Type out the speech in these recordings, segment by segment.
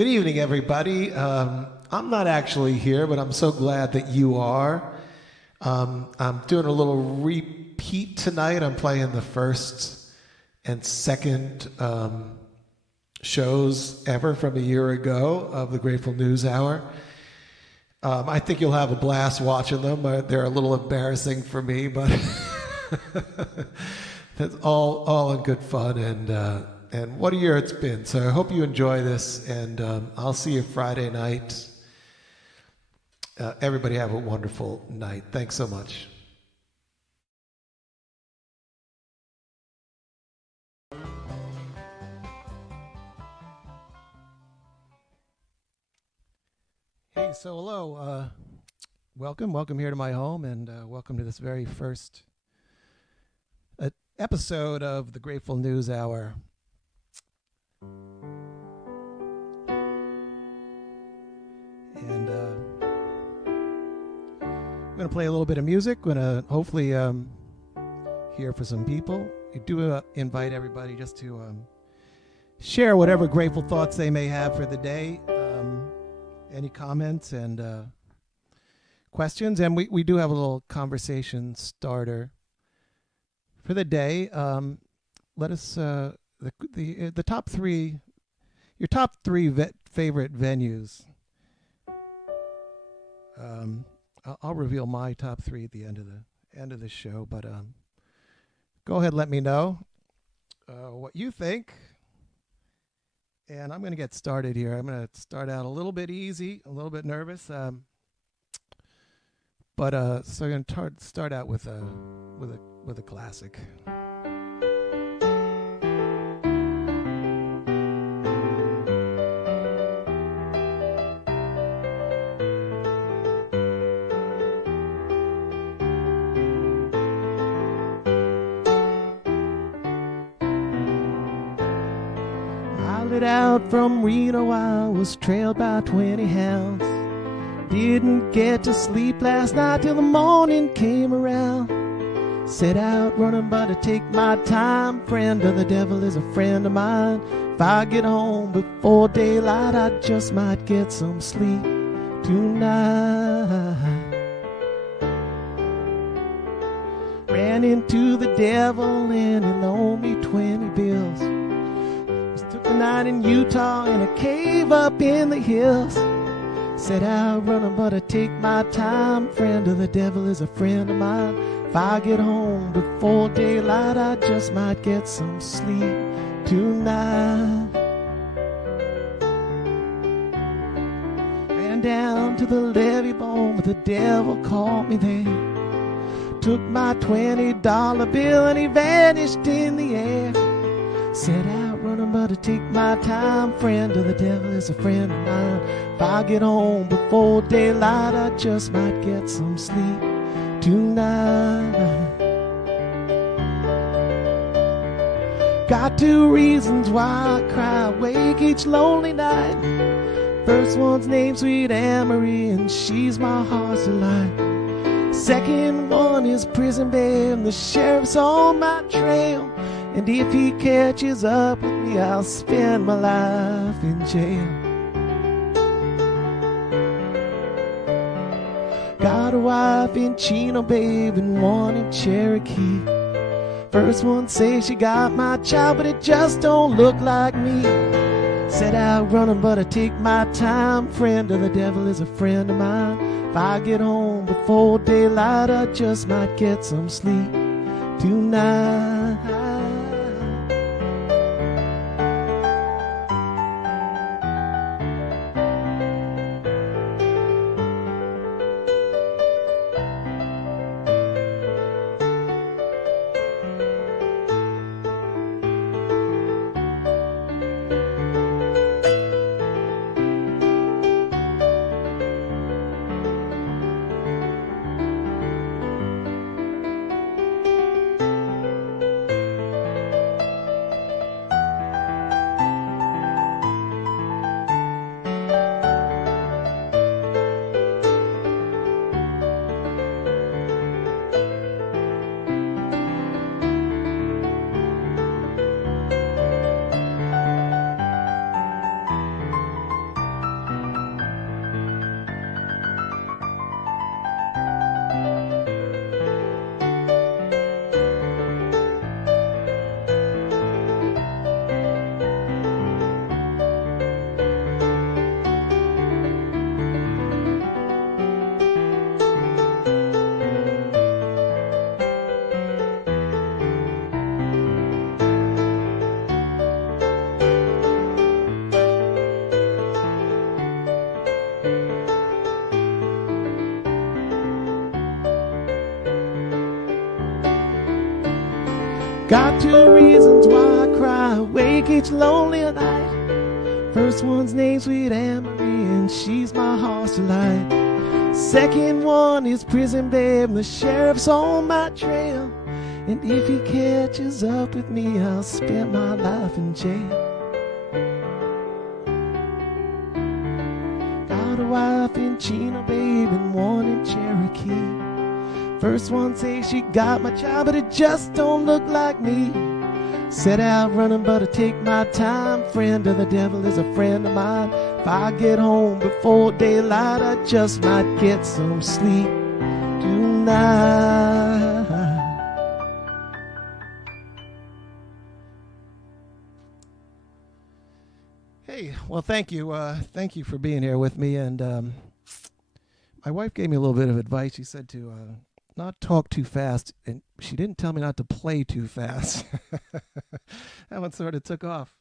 Good evening, everybody. I'm not actually here, but I'm so glad that you are. I'm doing a little repeat tonight. I'm playing the first and second shows ever from a year ago of the Grateful News Hour. I think you'll have a blast watching them. They're a little embarrassing for me, but it's all in good fun, and what a year it's been. So I hope you enjoy this, and I'll see you Friday night. Everybody have a wonderful night. Thanks so much. Hey, so hello. Welcome here to my home, and welcome to this very first episode of the Grateful News Hour. And I'm going to play a little bit of music. We're going to hopefully hear for some people. I do invite everybody just to share whatever grateful thoughts they may have for the day. Any comments and questions. And we do have a little conversation starter for the day. Let us, the top three, your top three favorite venues. I'll reveal my top three at the end of the show, but go ahead, let me know what you think. And I'm going to get started here. I'm going to start out a little bit easy, a little bit nervous, so I'm going to start out with a classic. Out from Reno, I was trailed by 20 hounds. Didn't get to sleep last night till the morning came around. Set out running, but to take my time. Friend of the devil is a friend of mine. If I get home before daylight, I just might get some sleep tonight. Ran into the devil and he loaned me 20 bills. Night in Utah in a cave up in the hills. Set out running, but I take my time. Friend of the devil is a friend of mine. If I get home before daylight, I just might get some sleep tonight. Ran down to the levee bone, but the devil caught me there. Took my $20 bill and he vanished in the air. Set out running, but to take my time. Friend of the devil is a friend of mine. If I get home before daylight, I just might get some sleep tonight. Got two reasons why I cry awake each lonely night. First one's named Sweet Amory, and she's my heart's delight. Second one is prison bail, and the sheriff's on my trail. And if he catches up with me, I'll spend my life in jail. Got a wife in Chino, babe, and one in Cherokee. First one says she got my child, but it just don't look like me. Set out running, but I take my time. Friend of the devil is a friend of mine. If I get home before daylight, I just might get some sleep tonight. Got two reasons why I cry awake each lonely night. First one's named Sweet Anne-Marie, and she's my heart's delight. Second one is Prison Babe, and the sheriff's on my trail. And if he catches up with me, I'll spend my life in jail. Got a wife in Chino, babe, and one in Cherokee. First one says she got my child, but it just don't look like me. Set out running, but I take my time. Friend of the devil is a friend of mine. If I get home before daylight, I just might get some sleep tonight. Hey, well, thank you. Thank you for being here with me. And my wife gave me a little bit of advice. She said to not talk too fast, and she didn't tell me not to play too fast. That one sort of took off.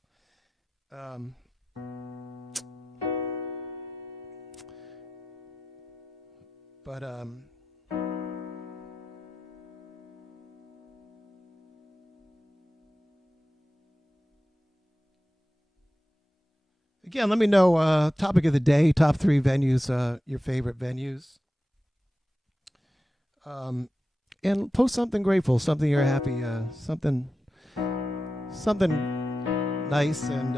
Again, let me know topic of the day, top 3 venues, your favorite venues. And post something grateful, something you're happy, something nice, and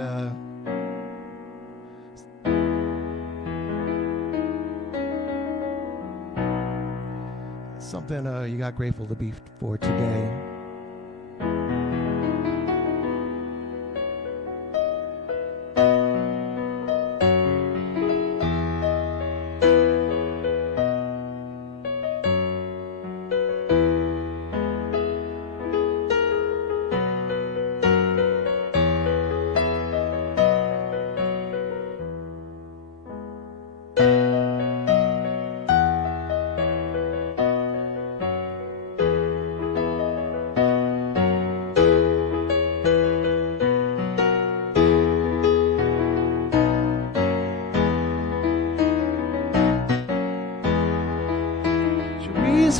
something you got grateful to be for today.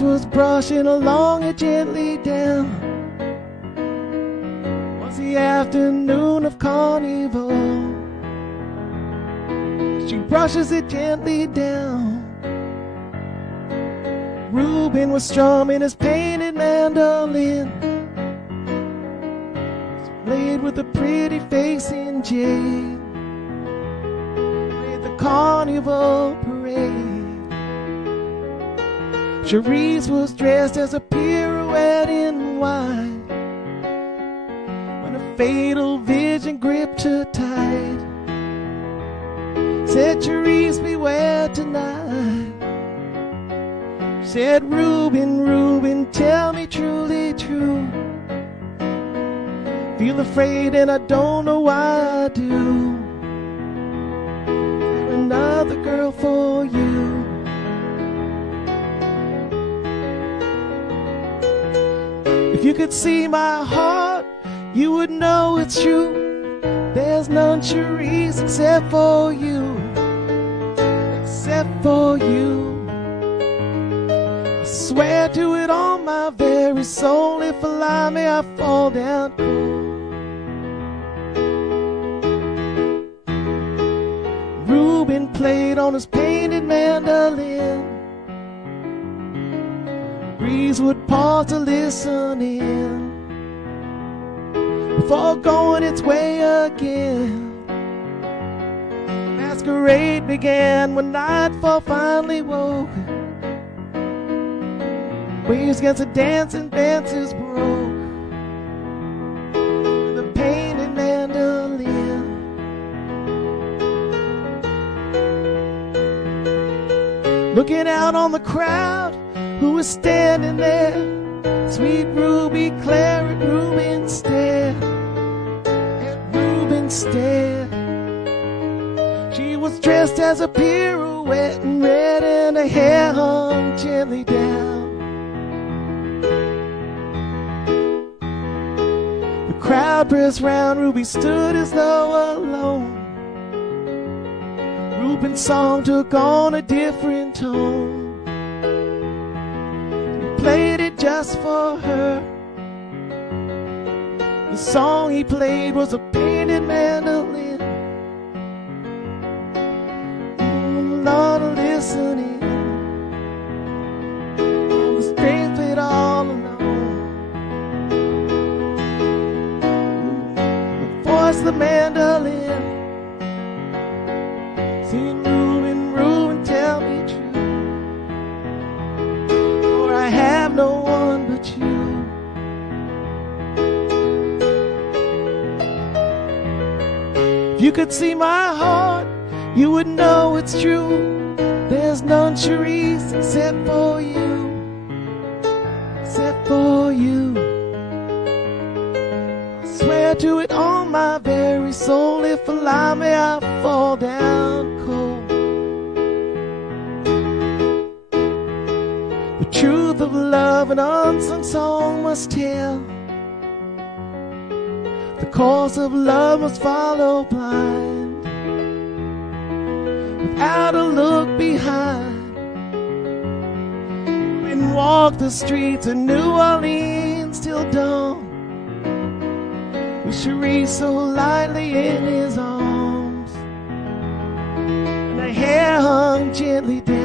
Was brushing along it gently down. Was the afternoon of carnival. She brushes it gently down. Reuben was strumming his painted mandolin. Played with a pretty face in jade. Played the carnival parade. Cherise was dressed as a pirouette in white when a fatal vision gripped her tight. Said, Cherise, beware tonight. Said, Reuben, Reuben, tell me truly true. Feel afraid and I don't know why I do. Is there another girl for you? If you could see my heart, you would know it's true. There's none, Cherise, except for you. Except for you. I swear to it on my very soul, if I lie, may I fall down cold. Reuben played on his painted mandolin. Breeze would pause to listen in before going its way again. Masquerade began when nightfall finally woke. Waves against the dancing dancers broke. The painted mandolin. Looking out on the crowd who was standing there, sweet Ruby Claret, Reuben stared at Reuben stared. She was dressed as a pirouette in red, and her hair hung gently down. The crowd pressed round, Ruby stood as though alone. Reuben's song took on a different tone. Played it just for her. The song he played was a painted mandolin. Lord, listening. I was strength it all alone. The voice of the mandolin, sing Reuben, Reuben, tell me true, for I have no one but you. If you could see my heart, you would know it's true. There's none, Cherise, except for you, except for you. I swear to it on my very soul, if allow me, I'll fall down cold. The truth of love an unsung song must tell. The course of love must follow blind, without a look behind. And walk the streets of New Orleans till dawn, with Cherie so lightly in his arms, and her hair hung gently down.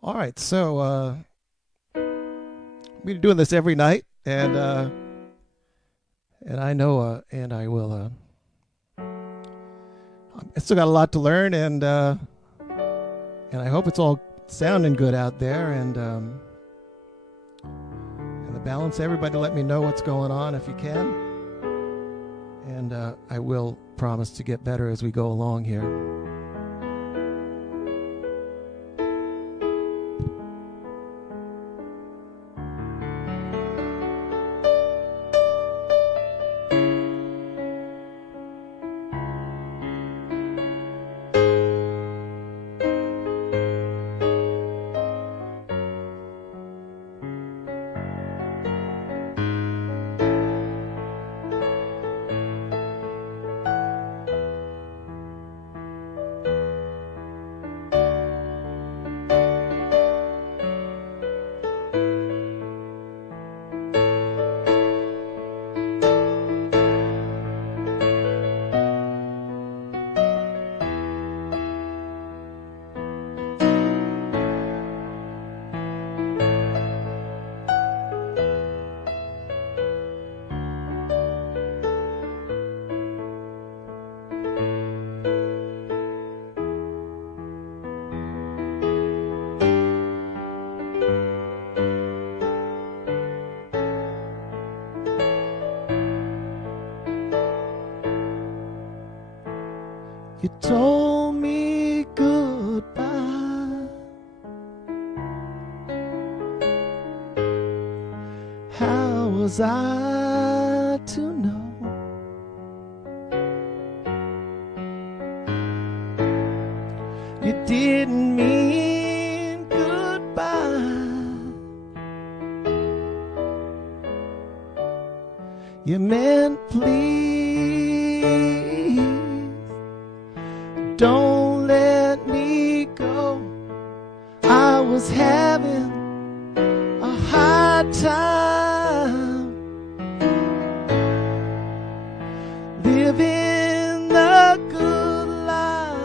All right, so we're doing this every night, and I know, and I will. I still got a lot to learn, and I hope it's all sounding good out there, and the balance. Everybody, let me know what's going on if you can, and I will promise to get better as we go along here. You told me goodbye. How was I to know? You didn't mean goodbye. You meant please. Don't let me go. I was having a hard time living the good life.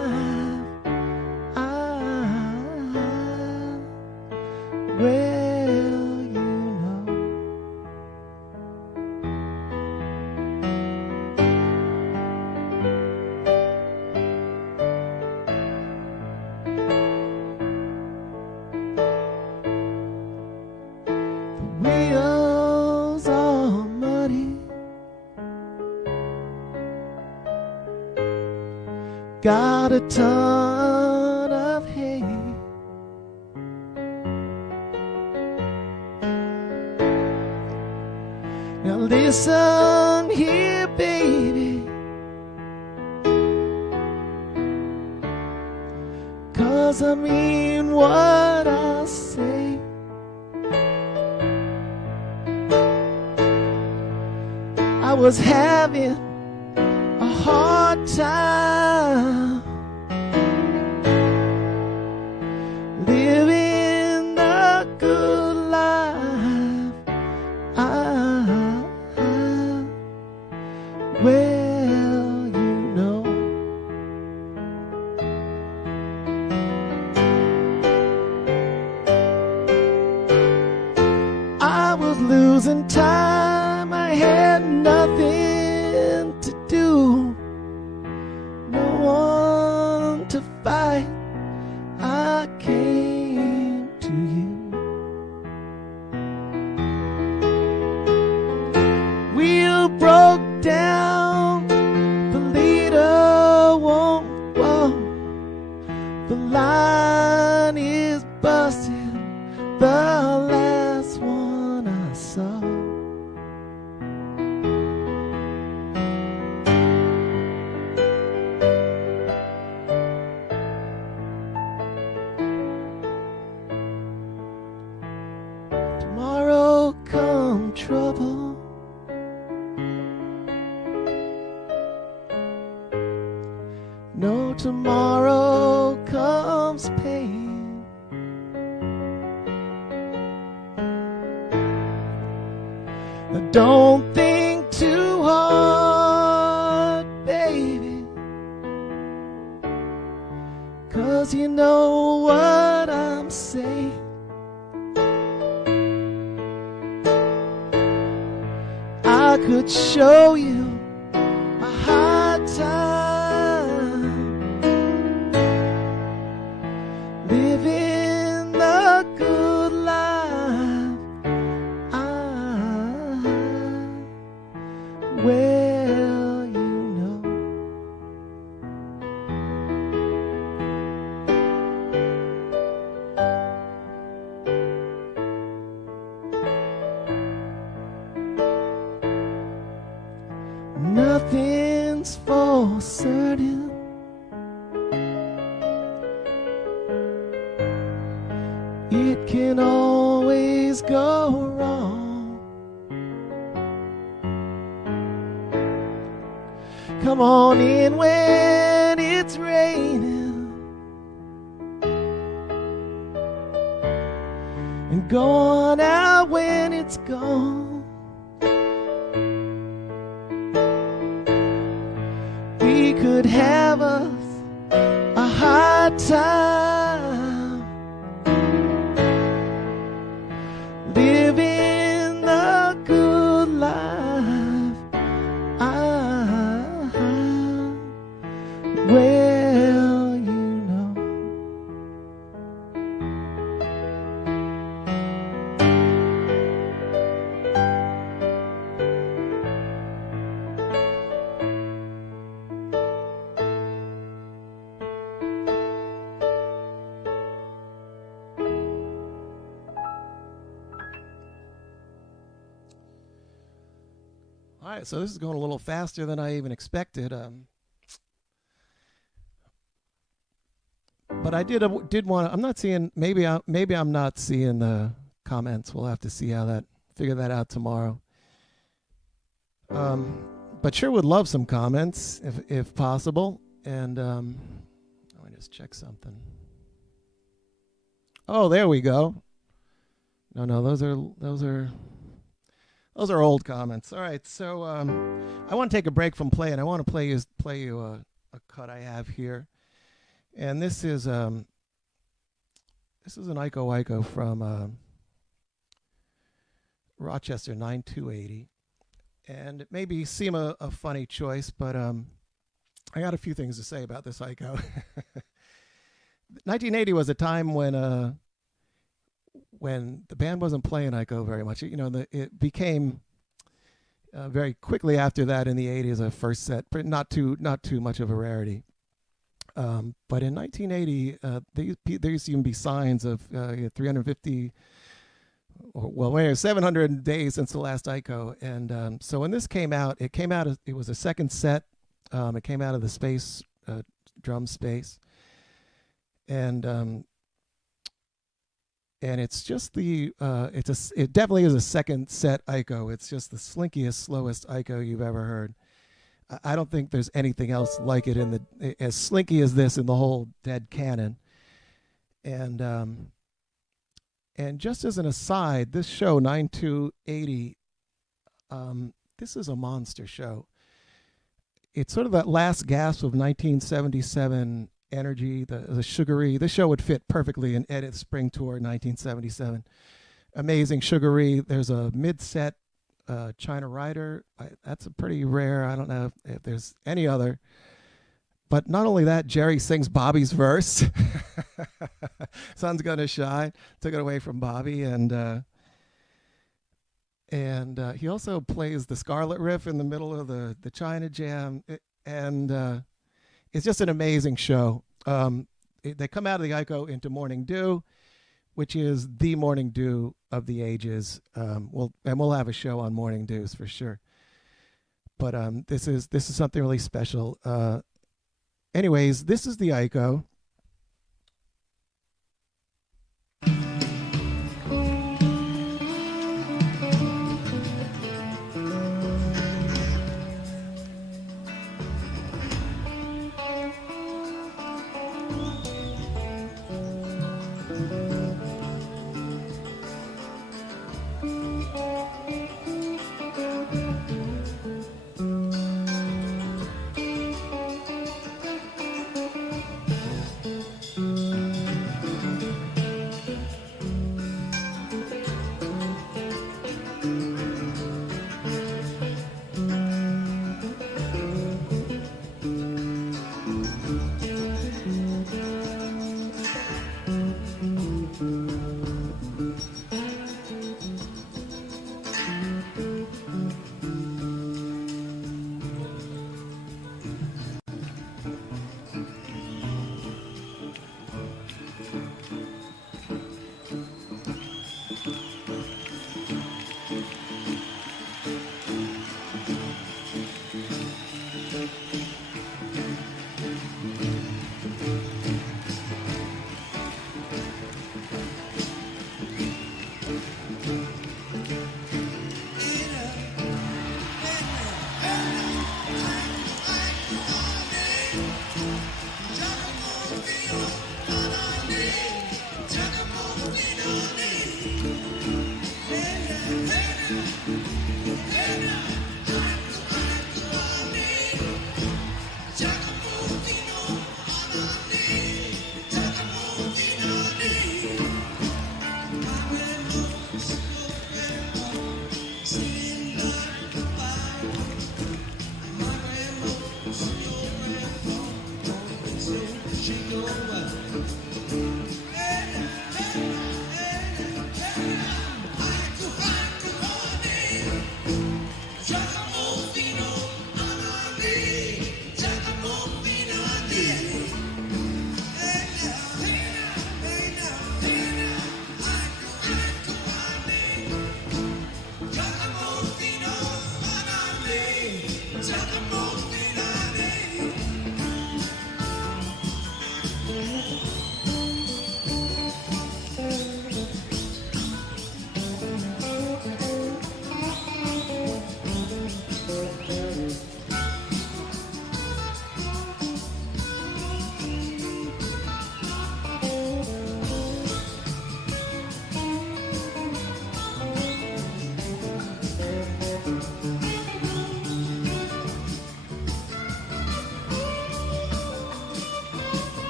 Well, you know. The wheels are muddy, got a ton of hay. Now listen here, baby, 'cause I mean what I say. I was having a hard time living the good life. Well, you know. I was losing time, I had nothing to do, no one to fight. I came to you. Wheel broke down, the leader won't walk, the line is busted, the last one I saw. Tomorrow come trouble, no tomorrow comes pain. Now don't think too hard, baby, 'cause you know what I'm saying. I could show you a hard time living the good life. Well, you know. Nothing's for certain, it can always go wrong. Come on in when it's raining, and go on out when it's gone. We could have us a hard time living the good life. Well, you know. All right, so this is going a little faster than I even expected. But I did want to. I'm not seeing. Maybe I'm not seeing the comments. We'll have to see how that figure that out tomorrow. But sure would love some comments if possible. And let me just check something. Oh, there we go. No, those are old comments. All right, so I want to take a break from playing. I want to play you a cut I have here, and this is an Iko Iko from Rochester 9280, and it maybe seem a funny choice, but I got a few things to say about this Iko. 1980 was a time when the band wasn't playing Iko very much. It became very quickly after that in the 80s a first set, but not too much of a rarity. But in 1980, there used to even be signs of 350, 700 days since the last Iko. And so when this came out, it was a second set. It came out of the space, drum space. And it's just it definitely is a second set Iko. It's just the slinkiest, slowest Iko you've ever heard. I don't think there's anything else like it as slinky as this in the whole Dead canon. And just as an aside, this show 9280, this is a monster show. It's sort of that last gasp of 1977 energy, the sugary. This show would fit perfectly in Edith's Spring Tour 1977. Amazing sugary. There's a mid-set China Rider. That's a pretty rare. I don't know if there's any other. But not only that, Jerry sings Bobby's verse. Sun's Gonna Shine. Took it away from Bobby, and he also plays the Scarlet Riff in the middle of the China Jam, and it's just an amazing show. They come out of the Iko into Morning Dew, which is the Morning Dew of the ages. We'll have a show on Morning Dews for sure. But this is something really special. Anyways, this is the Iko.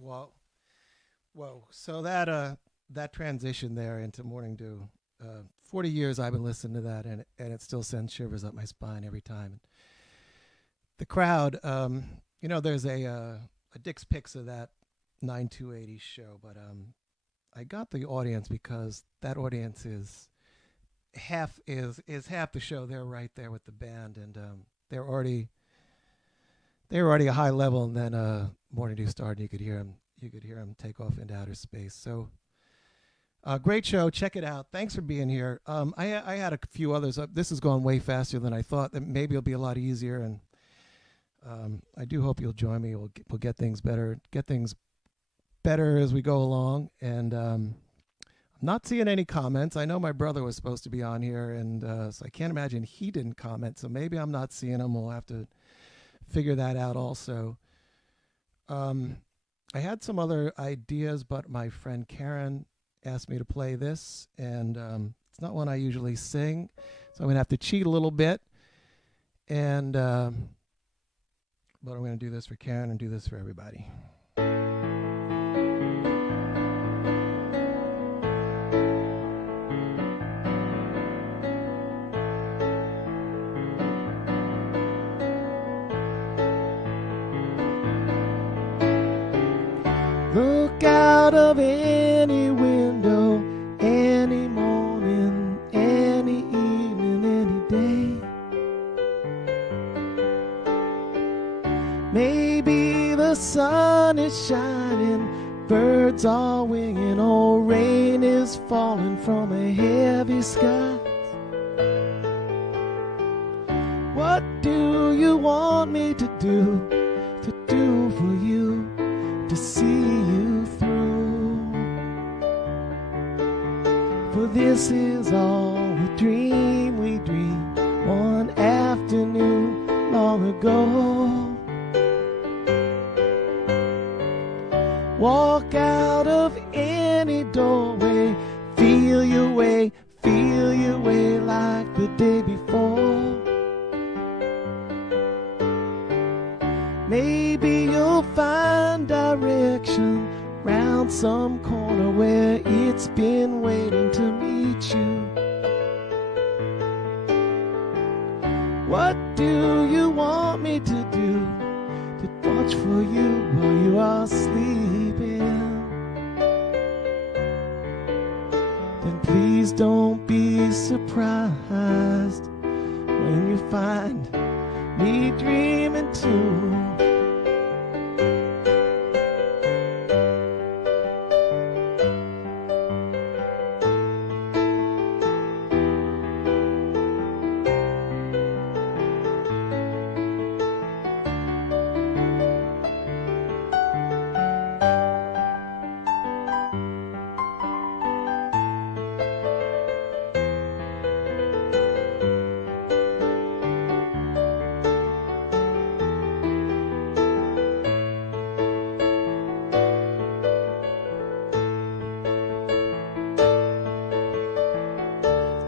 Well, whoa. So that transition there into Morning Dew. 40 years I've been listening to that, and it still sends shivers up my spine every time. The crowd, there's a Dick's Picks of that 9280 show, but I got the audience because that audience is half the show. They're right there with the band, and they're already a high level, and then Morning Dew started. You could hear them take off into outer space. So great show. Check it out. Thanks for being here. I had a few others. This is going way faster than I thought. That maybe it'll be a lot easier, and I do hope you'll join me. We'll get things better as we go along. And I'm not seeing any comments. I know my brother was supposed to be on here, and so I can't imagine he didn't comment. So maybe I'm not seeing him. We'll have to figure that out also. I had some other ideas, but my friend Karen asked me to play this, and it's not one I usually sing, so I'm going to have to cheat a little bit. And but I'm going to do this for Karen and do this for everybody. Look out of any window, any morning, any evening, any day. Maybe the sun is shining, birds are winging, or rain is falling from a heavy sky. What do you want me to do for you, to see you through? For this is all a dream we dreamed one afternoon long ago. Walk out of any doorway, feel your way like the day before. Maybe you'll find direction round some corner where it's been waiting to meet you. What do you want me to do? To watch for you while you are sleeping? Then please don't be surprised when you find me dreaming too.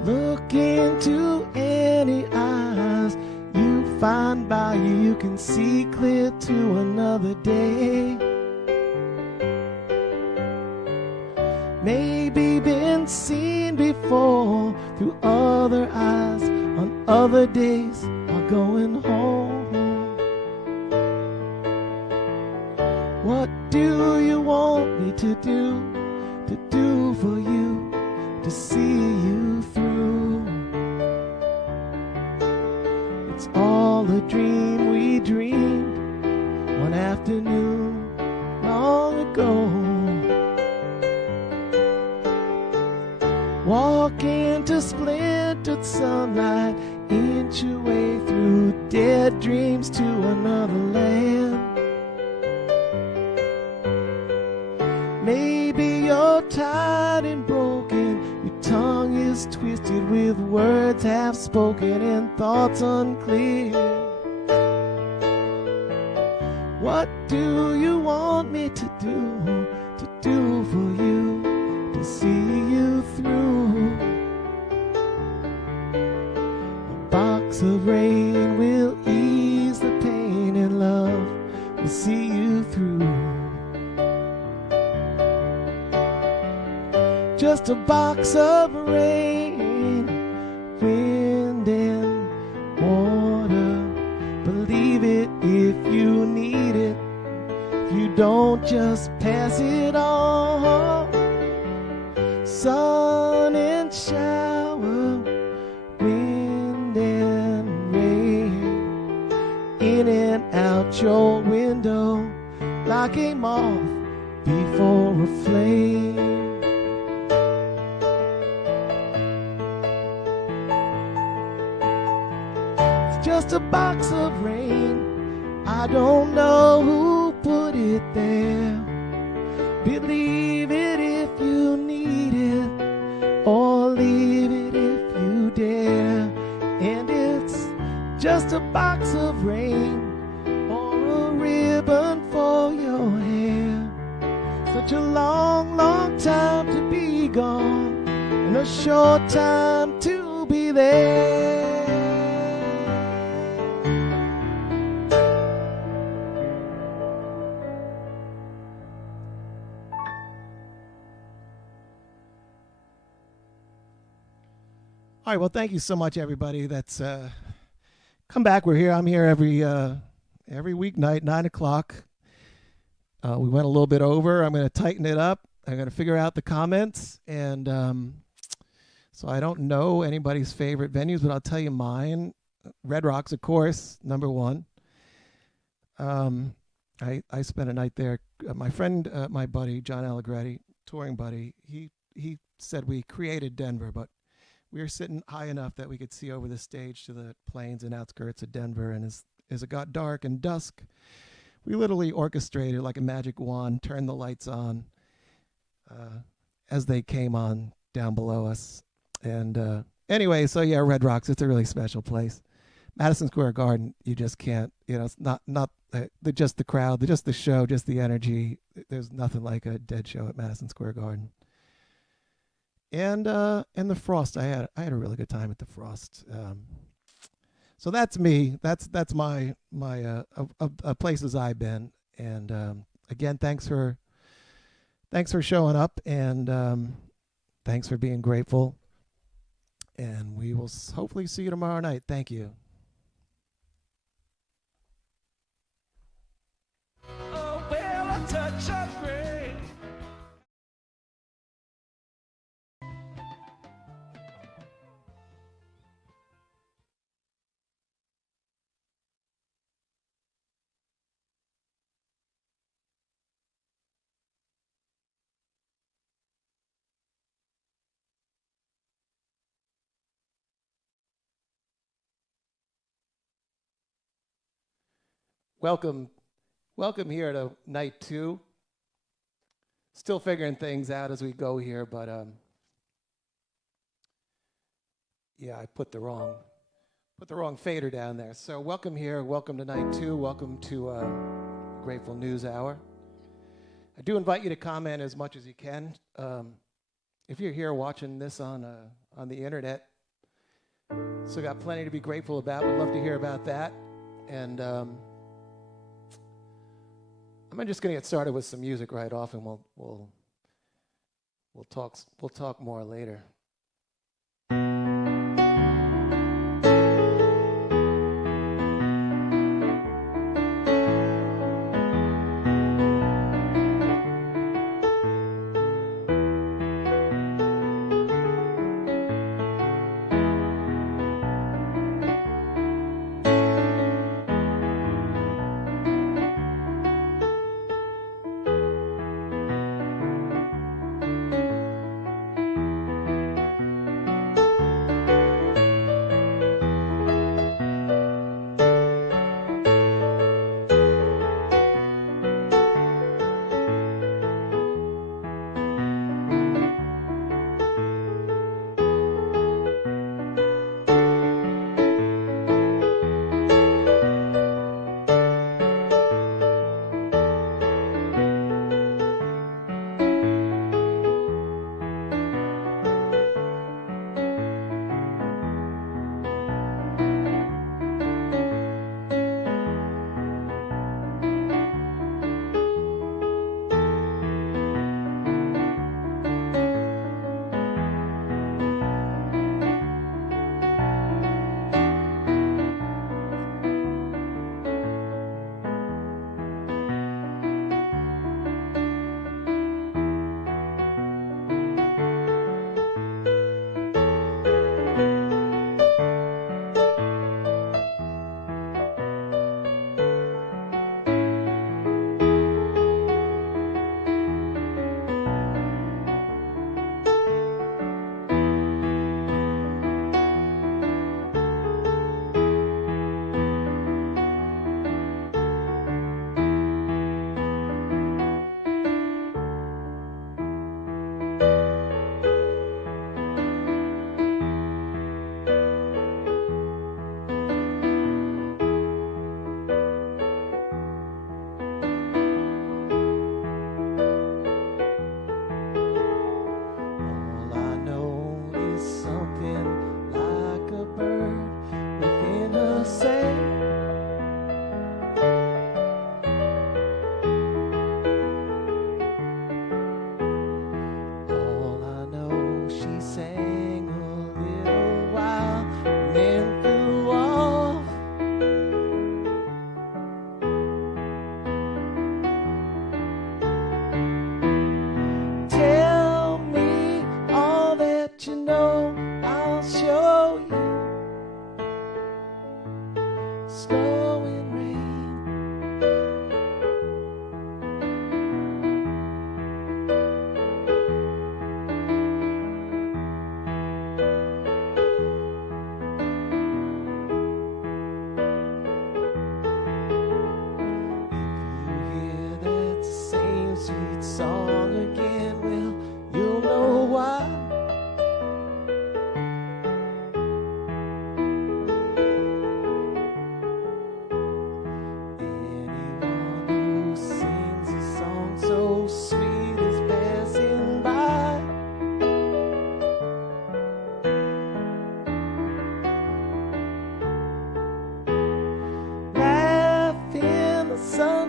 Look into any eyes you find by you can see clear to another day. Maybe been seen before through other eyes on other days while going home. What do you want me to do for you, to see you through? It's all a dream we dreamed one afternoon long ago. Walk into splintered sunlight, inch your way through dead dreams to another land. Maybe you're tired and broken, your tongue is twisted with words half spoken and thoughts unclear. What do you want me to do for you, to see you through? A box of rain will eat just a box of rain, wind and water. Believe it if you need it. If you don't, just pass it on. Sun and shower, wind and rain, in and out your window like a moth before a flame. It's just a box of rain. I don't know who put it there. Believe it if you need it, or leave it if you dare. And it's just a box of rain, or a ribbon for your hair. Such a long, long time to be gone, and a short time to be there. All right, well, thank you so much, everybody. That's come back. We're here. I'm here every weeknight, 9 o'clock. We went a little bit over. I'm going to tighten it up. I'm going to figure out the comments. And so I don't know anybody's favorite venues, but I'll tell you mine. Red Rocks, of course, number one. I spent a night there. My friend, my buddy, John Allegretti, touring buddy, he said we created Denver, but we were sitting high enough that we could see over the stage to the plains and outskirts of Denver. And as it got dark and dusk, we literally orchestrated like a magic wand, turned the lights on as they came on down below us. And anyway, so yeah, Red Rocks, it's a really special place. Madison Square Garden, you just can't, it's not just the crowd, just the show, just the energy. There's nothing like a dead show at Madison Square Garden. And the Frost, I had a really good time at the Frost. So that's me. That's my places I've been. And again, thanks for showing up, and thanks for being grateful. And we will hopefully see you tomorrow night. Thank you. Oh, well, a touch of grace. Welcome here to night 2. Still figuring things out as we go here, but yeah, I put the wrong fader down there. So welcome here, welcome to night 2, welcome to Grateful News Hour. I do invite you to comment as much as you can. If you're here watching this on the internet, so got plenty to be grateful about. We'd love to hear about that. And I'm just going to get started with some music right off, and we'll talk more later.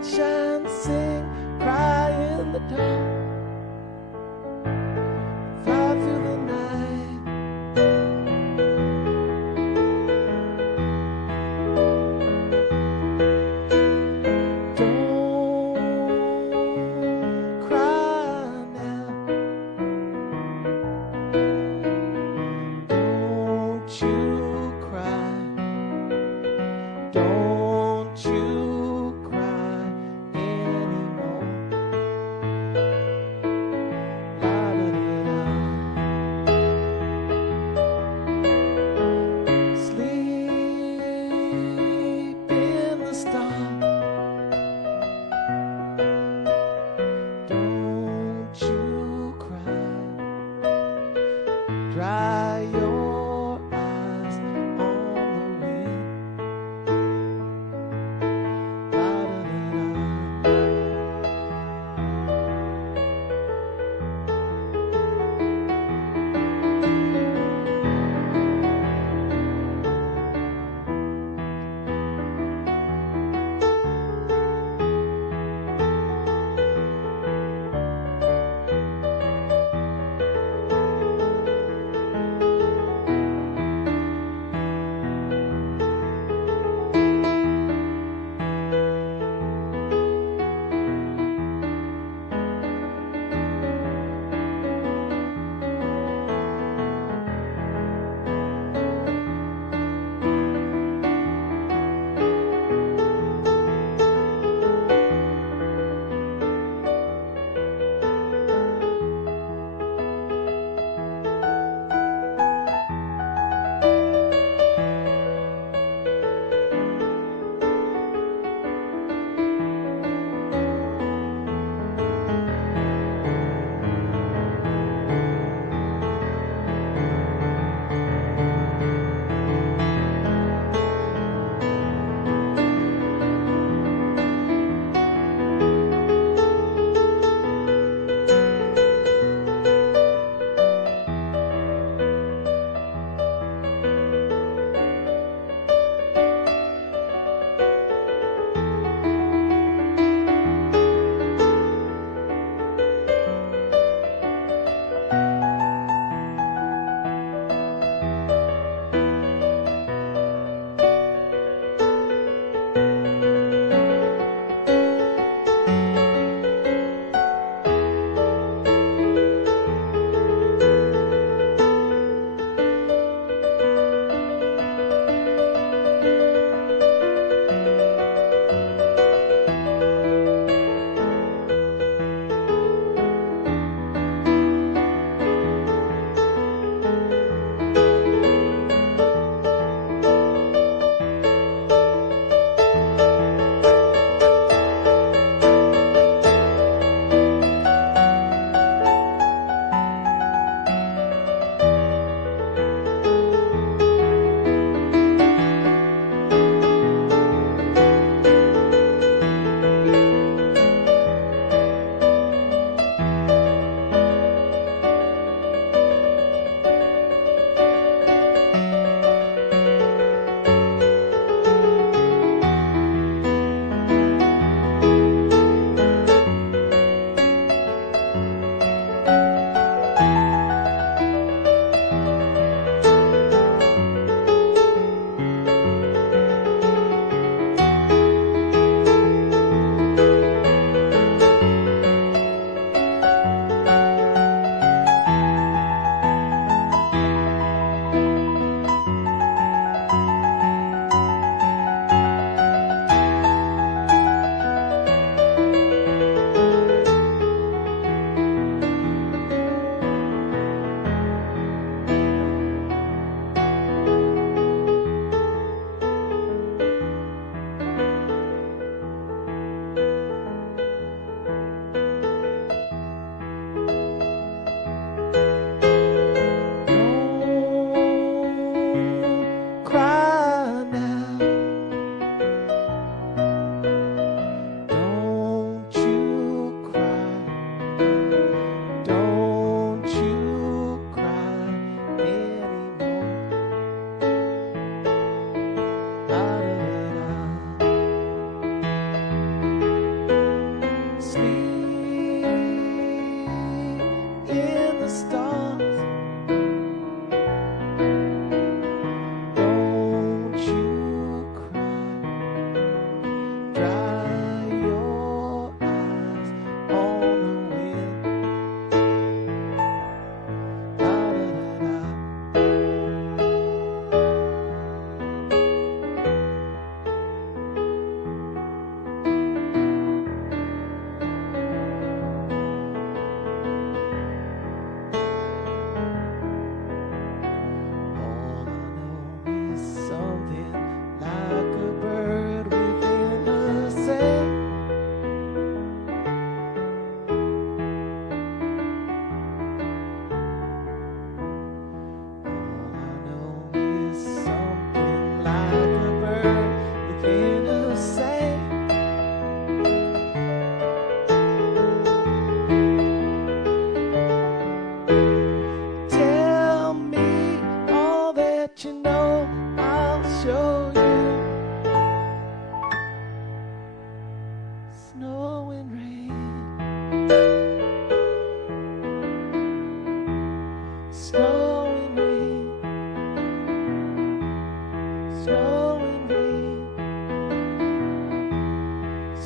sunshine, sing, cry in the dark, fly through the night. Don't cry now. Don't you cry. Don't you cry anymore.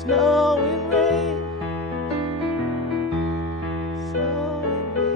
snow and rain, snow and rain.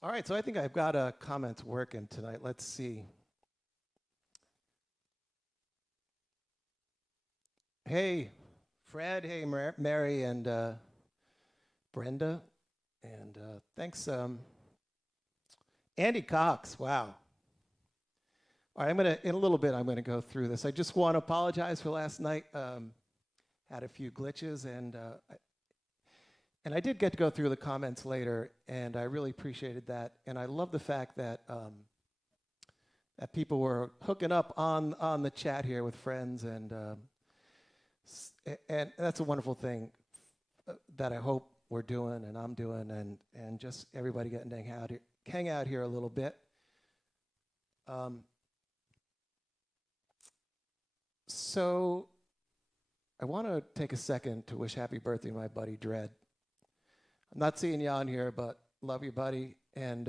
All right, so I think I've got comments working tonight. Let's see. Hey, Fred. Hey, Mary and Brenda. And thanks, Andy Cox. Wow. All right, in a little bit, I'm gonna go through this. I just want to apologize for last night. Had a few glitches, and I did get to go through the comments later, and I really appreciated that. And I love the fact that that people were hooking up on the chat here with friends, and that's a wonderful thing that I hope we're doing and I'm doing, and just everybody getting to hang out here a little bit. So I want to take a second to wish happy birthday to my buddy Dredd. I'm not seeing you on here, but love you, buddy. And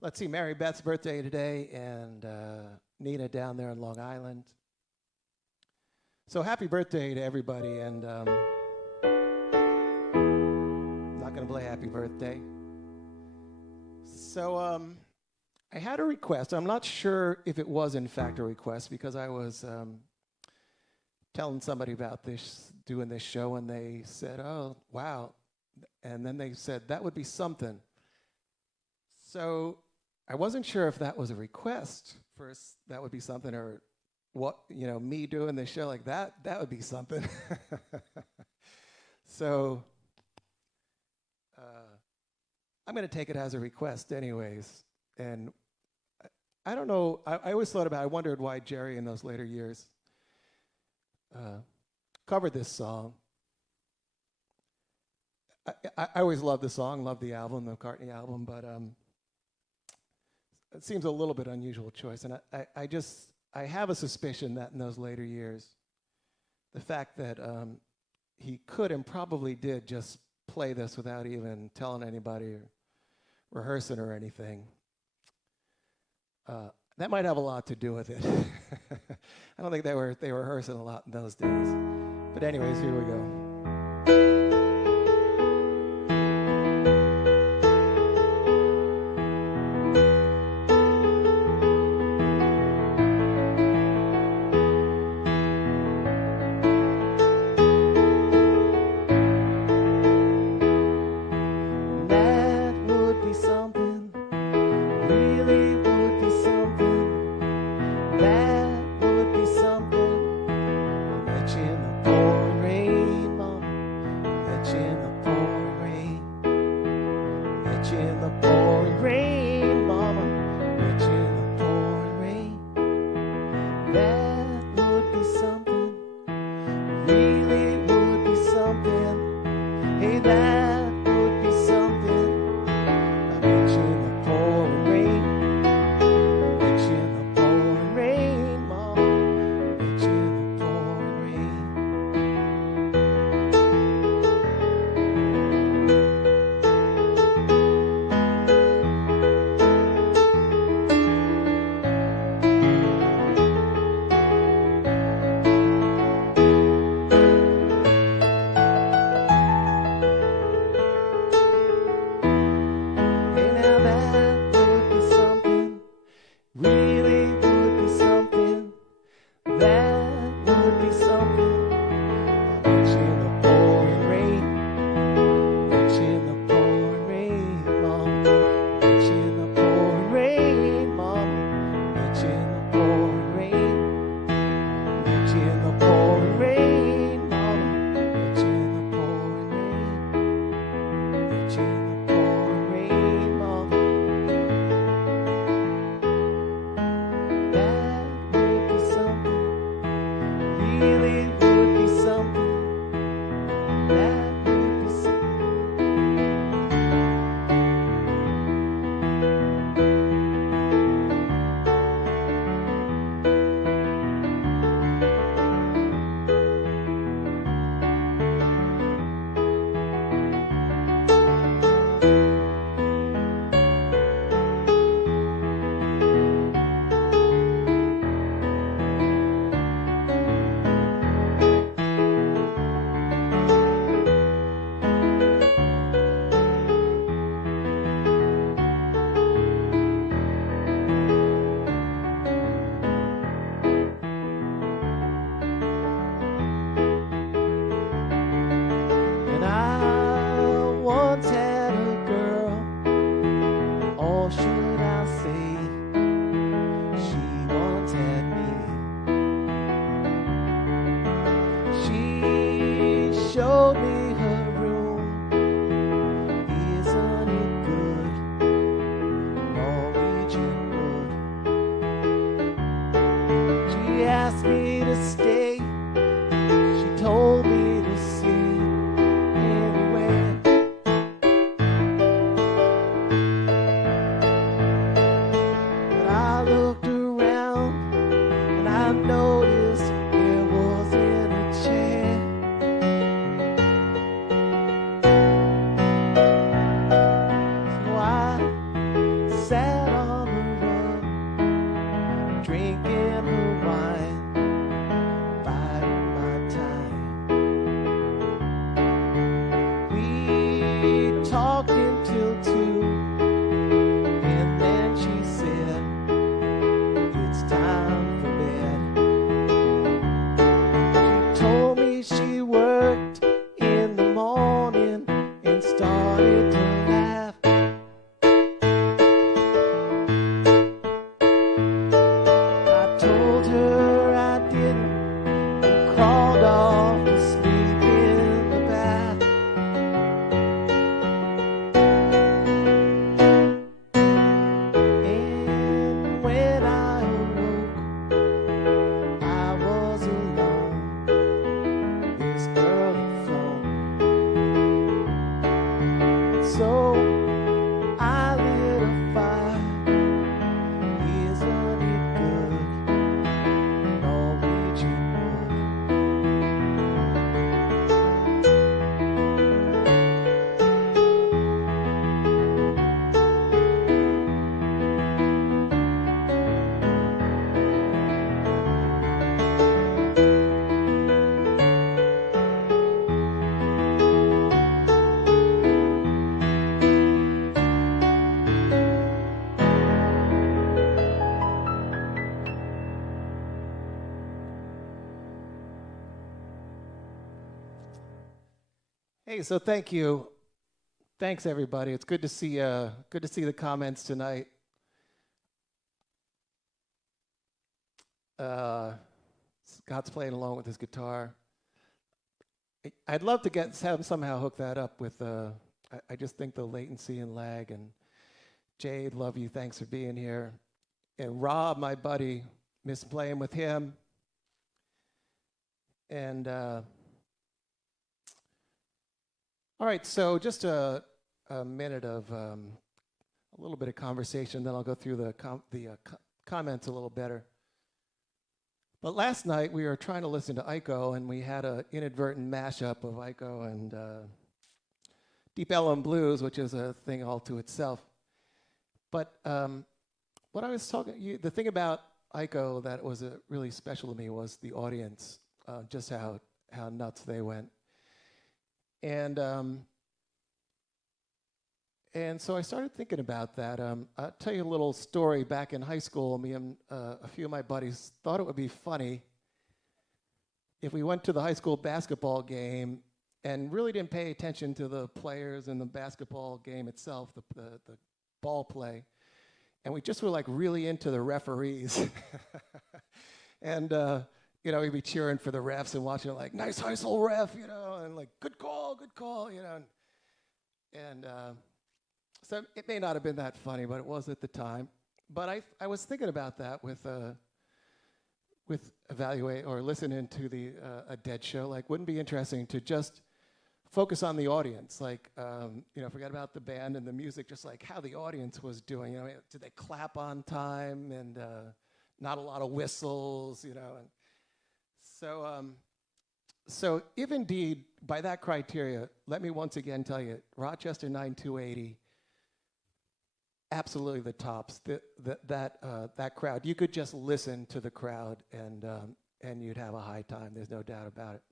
let's see, Mary Beth's birthday today, and Nina down there in Long Island. So happy birthday to everybody, and I'm not going to play happy birthday. So I had a request. I'm not sure if it was in fact a request, because I was telling somebody about doing this show, and they said, oh, wow. And then they said, that would be something. So I wasn't sure if that was a request for that would be something, or what, me doing this show like that would be something. So I'm going to take it as a request anyways. And I don't know, I always thought about, I wondered why Jerry in those later years covered this song. I always loved the song, loved the album, the McCartney album, but it seems a little bit unusual choice. And I have a suspicion that in those later years, the fact that he could and probably did just play this without even telling anybody or rehearsing or anything, that might have a lot to do with it. I don't think they were rehearsing a lot in those days. But anyways, here we go. Hey, so thank you. Thanks everybody. It's good to see the comments tonight. Uh, Scott's playing along with his guitar. I'd love to have somehow hook that up with. I just think the latency and lag. And Jade, love you. Thanks for being here. And Rob, my buddy, miss playing with him. And all right, so just a minute of a little bit of conversation, then I'll go through the comments a little better. But last night we were trying to listen to Aiko, and we had an inadvertent mashup of Aiko and Deep Ellum Blues, which is a thing all to itself. But what I was talking, the thing about Aiko that was really special to me was the audience, just how nuts they went. And so I started thinking about that. I'll tell you a little story. Back in high school, me and a few of my buddies thought it would be funny if we went to the high school basketball game and really didn't pay attention to the players and the basketball game itself, the ball play. And we just were like really into the referees. And you know, we'd be cheering for the refs and watching like, nice high school ref, you know, and like, good call, you know. And so it may not have been that funny, but it was at the time. But I was thinking about that with evaluate or listening to a Dead show. Like, wouldn't it be interesting to just focus on the audience? Like, you know, forget about the band and the music, just like how the audience was doing. You know, did they clap on time and not a lot of whistles, you know? And so if indeed, by that criteria, let me once again tell you, Rochester 9280, absolutely the tops. That crowd, you could just listen to the crowd and you'd have a high time. There's no doubt about it.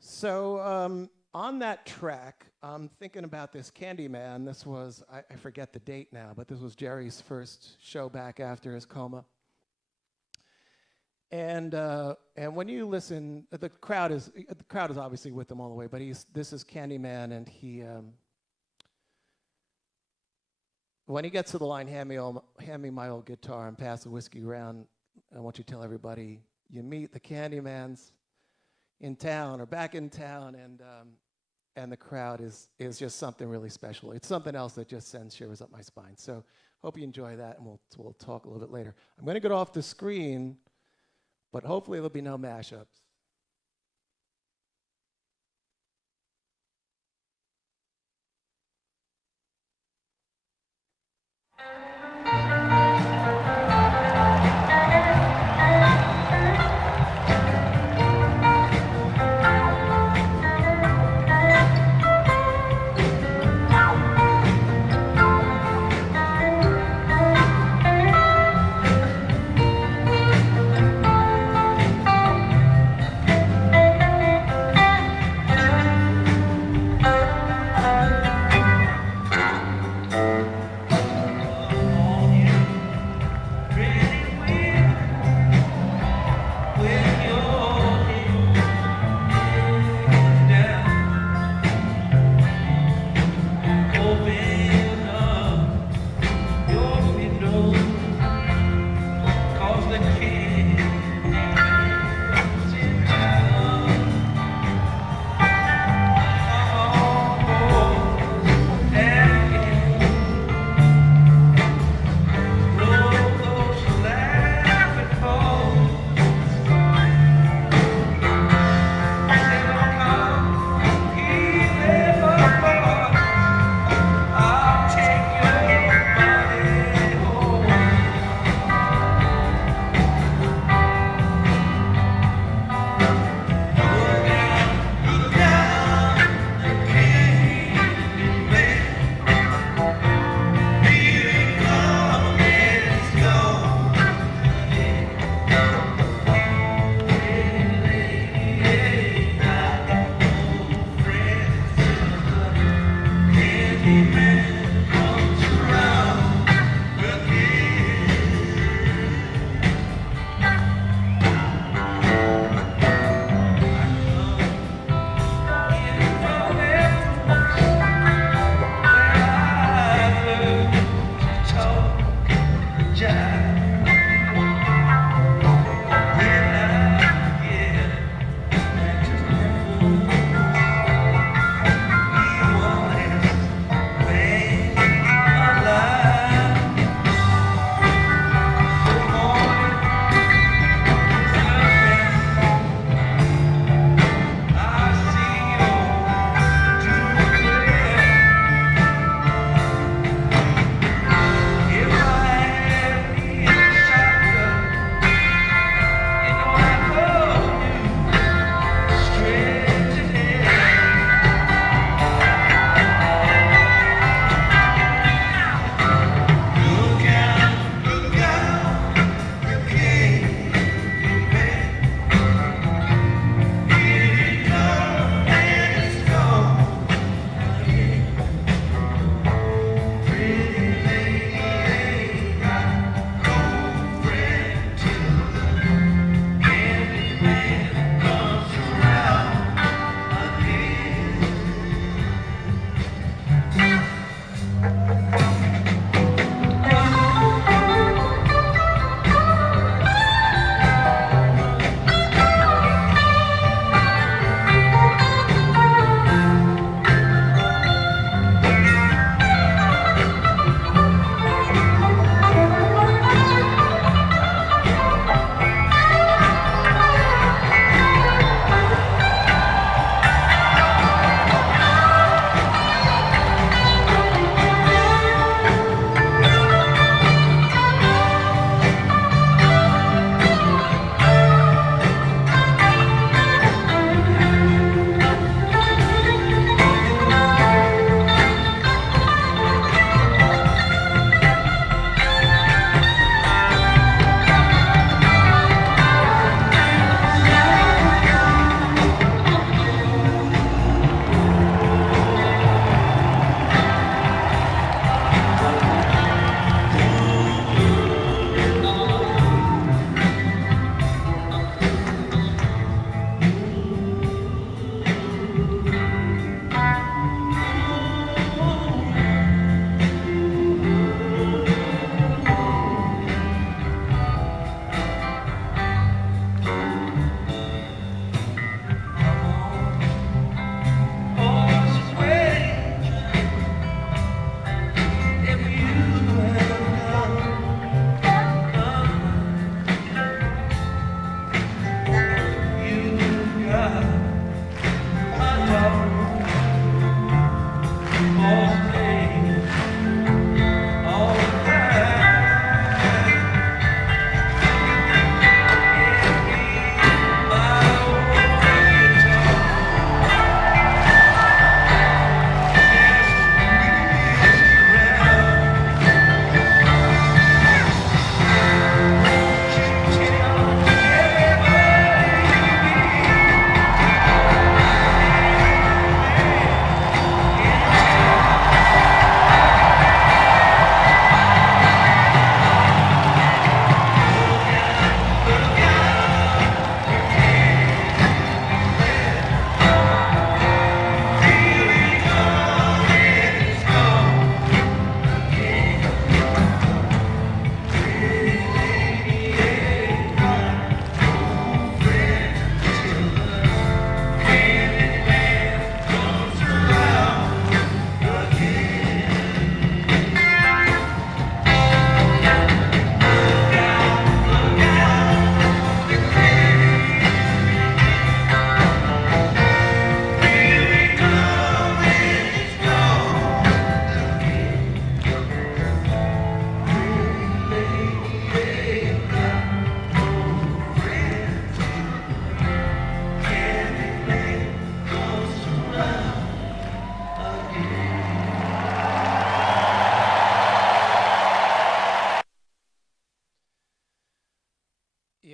So on that track, I'm thinking about this Candyman. This was, I forget the date now, but this was Jerry's first show back after his coma. And when you listen, the crowd is obviously with them all the way. But this is Candyman, and he when he gets to the line, hand me my old guitar and pass the whiskey around. I want you to tell everybody you meet the Candymans in town or back in town, and the crowd is just something really special. It's something else that just sends shivers up my spine. So hope you enjoy that, and we'll talk a little bit later. I'm going to get off the screen. But hopefully there'll be no mashups.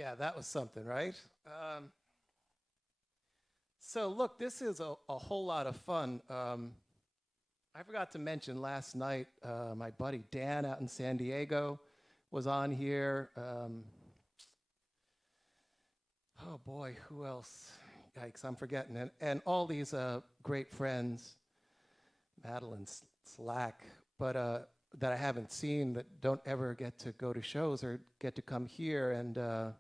Yeah, that was something, right? So look, this is a whole lot of fun. I forgot to mention last night, my buddy Dan out in San Diego was on here. Oh boy, who else? Yikes, I'm forgetting. And all these great friends, Madeline Slack, but that I haven't seen, that don't ever get to go to shows or get to come here, and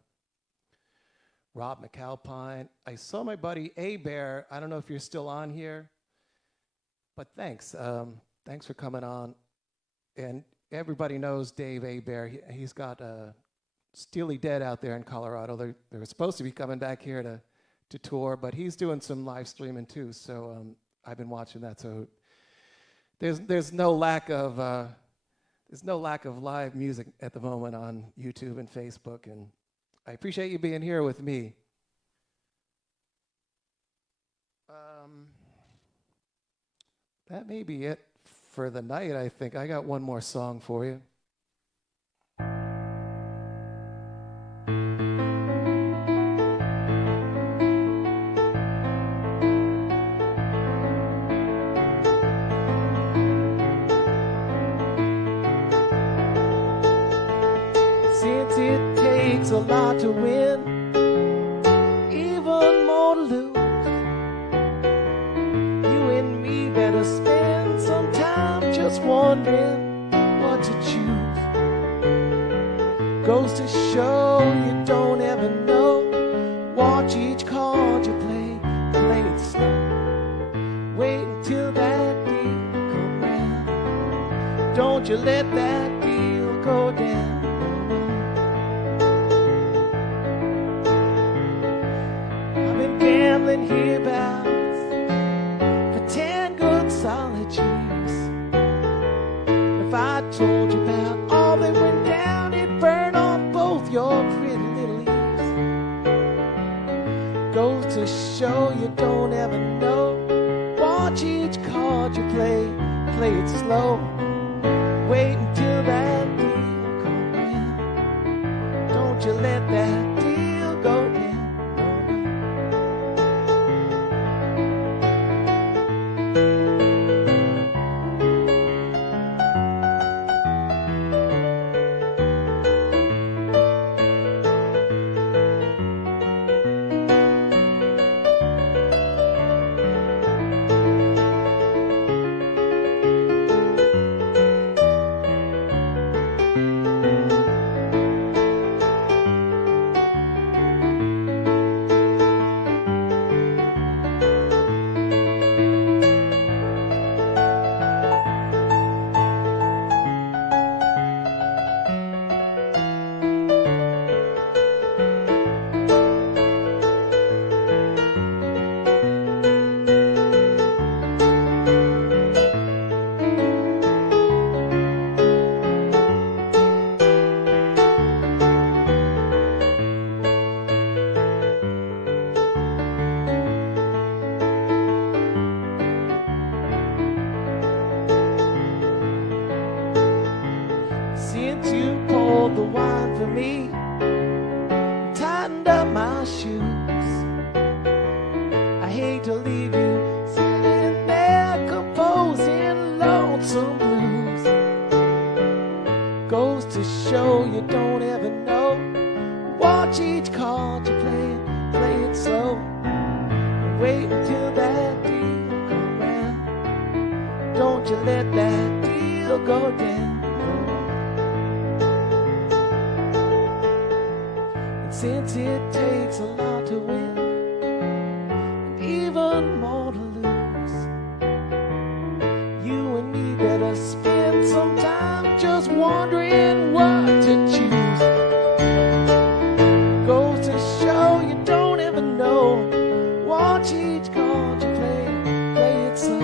Rob McAlpine. I saw my buddy A-Bear. I don't know if you're still on here, but thanks. Thanks for coming on. And everybody knows Dave A-Bear. He's got Steely Dead out there in Colorado. They were supposed to be coming back here to tour, but he's doing some live streaming too, so I've been watching that. So there's no lack of live music at the moment on YouTube and Facebook, and I appreciate you being here with me. That may be it for the night, I think. I got one more song for you. Since it takes a lot to win, even more to lose, you and me better spend some time just wondering what to choose. Goes to show you don't ever know. Watch each card you play it slow. Wait until that deal come round. Don't you let that deal go down. Gambling hereabouts for 10 good solid years. If I told you about all that went down, it'd burn off both your pretty little ears. Goes to show you don't ever know. Watch each card you play it slow. Wait until that deal comes round. Don't you let that deal go down. Since you poured the wine for me, tightened up my shoes, I hate to leave you sitting there composing lonesome blues. Goes to show you don't ever know. Watch each card you play it slow. Wait until that deal come round. Don't you let that deal go down. Since it takes a lot to win, and even more to lose, you and me better spend some time just wondering what to choose. Goes to show you don't ever know. Watch each card you play it slow.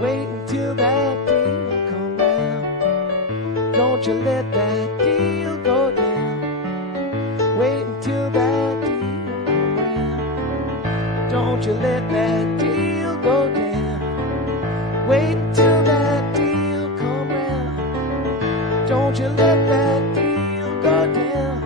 Wait until that deal come round. Don't you let that deal go down. Wait until that deal come round. Don't you let that deal go down. Wait until that deal come round. Don't you let that deal go down.